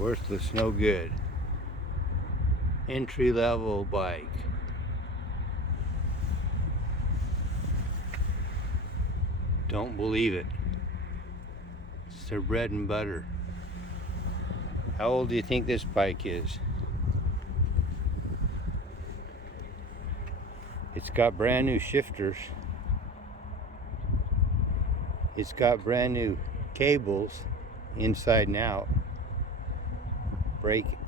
Worthless, no good. Entry-level bike. Don't believe it. It's their bread and butter. How old do you think this bike is? It's got brand new shifters. It's got brand new cables inside and out. Brake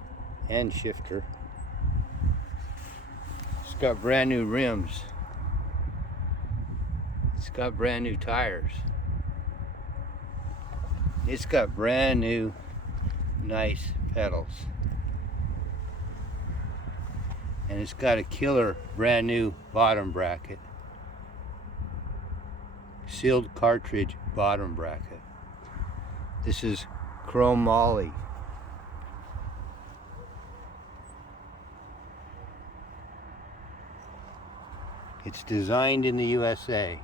and shifter. It's got brand new rims. It's got brand new tires. It's got brand new nice pedals. And it's got a killer brand new bottom bracket. Sealed cartridge bottom bracket. This is chrome moly. It's designed in the USA.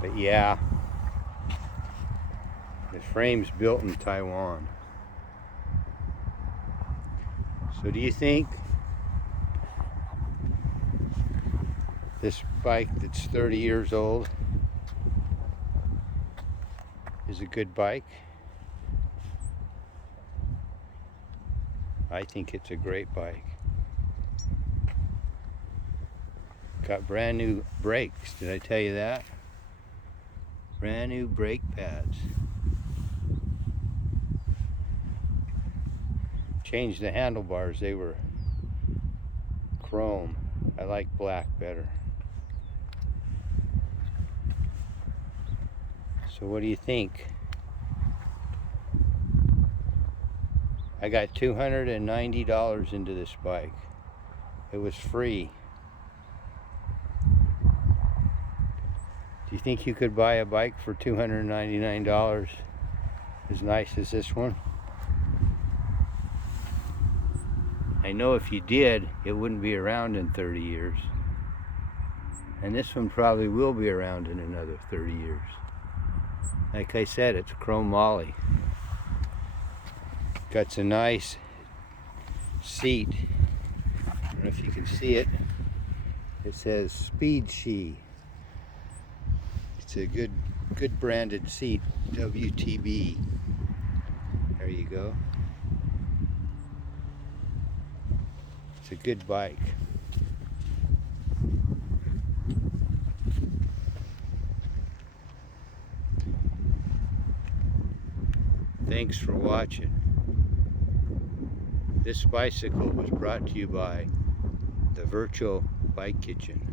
But yeah, the frame's built in Taiwan. So do you think this bike that's 30 years old is a good bike? I think it's a great bike. Got brand new brakes, did I tell you that? Brand new brake pads. Changed the handlebars, they were chrome. I like black better. So what do you think? I got $290 into this bike. It was free. Do you think you could buy a bike for $299 as nice as this one? I know if you did, it wouldn't be around in 30 years. And this one probably will be around in another 30 years. Like I said, it's chrome moly. Got a nice seat. I don't know if you can see it. It says Speed She. It's a good branded seat, WTB. There you go. It's a good bike. Thanks for watching. This bicycle was brought to you by the Virtual Bike Kitchen.